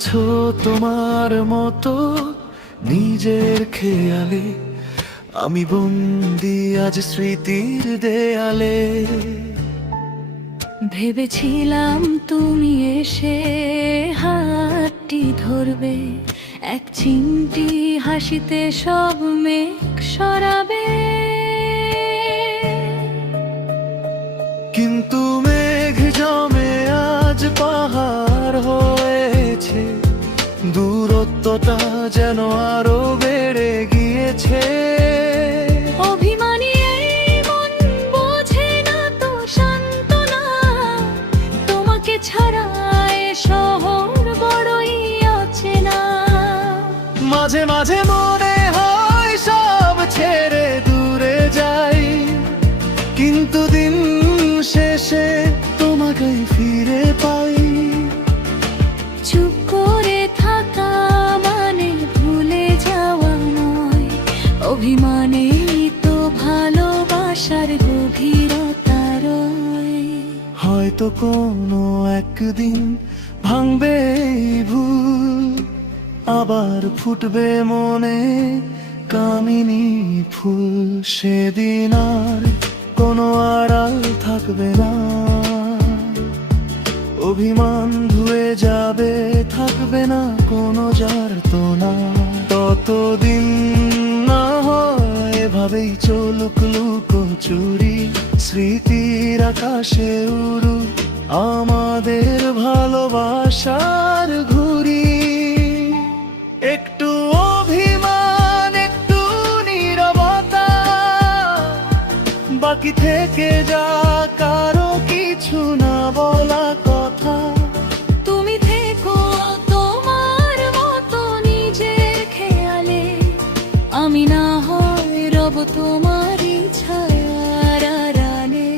আছো তোমার মতো নিজের খেয়ালে, আমি বন্দি আজ স্মৃতির দেয়ালে। ভেবেছিলাম তুমি এসে হাতটি ধরবে, এক চিমটি হাসিতে সব মেঘ সরাবে। কিন্তু মেঘ জমে আজ পাহাড় হয়েছে, দূরত্বটা যেন আরো বেড়ে গিয়েছে। অভিমানী এই মন বোঝে না তো সান্ত্বনা, তোমাকে ছাড়া এ শহর বড়ই অচেনা। মাঝে মাঝে মনে হয় সব ছেড়ে দূরে যাই, কিন্তু দিন শেষে তোমাকেই ফিরে পাই। চুপ করে থাকা মানে ভুলে যাওয়া নয়, অভিমানেই তো ভালোবাসার গভীরতা রয়। হয়তো কোনো একদিন ভাঙবে এই ভুল, আবার ফুটবে মনে কামিনী ফুল। সেদিন আর কোনো আড়াল থাকবে না, অভিমান ধুয়ে যাবে, থাকবে না কোনো যার্তনা। ততদিন না হয় এভাবেই চলুক লুকোচুরি, স্মৃতির আকাশে উড়ুক আমাদের ভালোবাসার ঘুড়ি। একটু অভিমান, একটু নীরবতা, বাকি থেকে যা কারো কিছু না বলা কথা। তুমি থেকো তোমার মতো নিজের খেয়ালে, আমি না হয় রব তোমারই ছায়ার আড়ালে।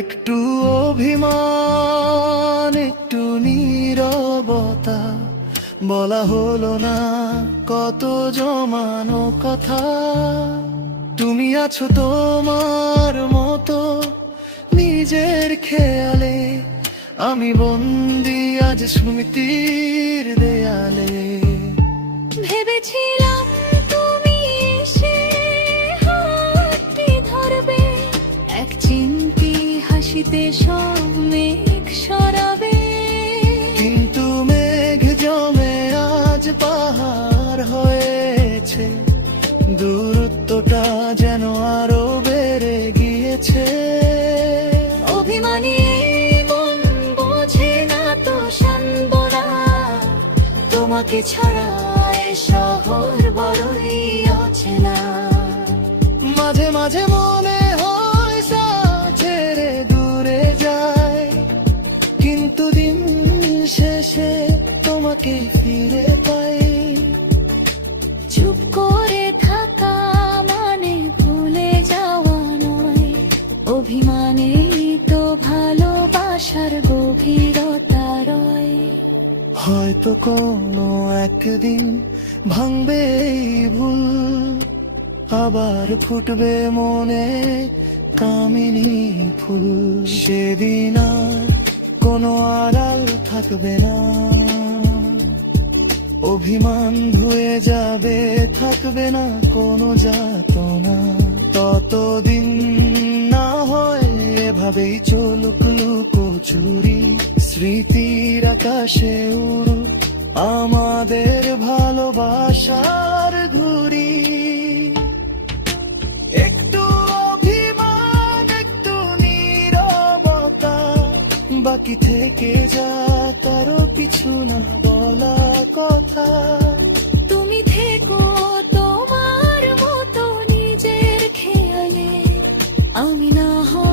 একটু অভিমান, একটু নীরবতা, বলা হলো না কত জমানো কথা। তুমি আছো তোমার মতো নিজের খেয়ালে, আমি বন্দি আজ স্মৃতির দেয়ালে। ভেবেছিলাম তুমি এসে হাতটি ধরবে, এক চিমটি হাসিতে সব মেঘ সরাবে। কিন্তু মেঘ জমে আজ পাহাড় হয়েছে, দূরত্বটা যেন আরো বেড়ে গিয়েছে। অভিমানী এই মন বোঝে না তো সান্ত্বনা, তোমাকে ছাড়া এ শহর বড়ই অচেনা। মাঝে মাঝে মনে হয় সব ছেড়ে দূরে যায়, কিন্তু দিন শেষে তোমাকে ফিরে পাই। চুপ করে থাকা মানে ভুলে যাওয়া নয়, অভিমানেই তো ভালোবাসার গভীরতা রয়। হয়তো কোনো একদিন ভাঙবে এই ভুল, আবার ফুটবে মনে কামিনী ফুল। সেদিন আর কোনো আড়াল থাকবে না, অভিমান ধুয়ে যাবে, থাকবে না কোনো যাতনা। ততদিন না হয় এভাবেই চলুক লুকোচুরি, স্মৃতির আকাশে উড়ুক আমাদের ভালোবাসার ঘুড়ি। একটু অভিমান, একটু নীরবতা, বাকি থেকে যা কারো কিছু না বলা কথা। তুমি থেকো তোমার মতো নিজের খেয়ালে, আমি না হয়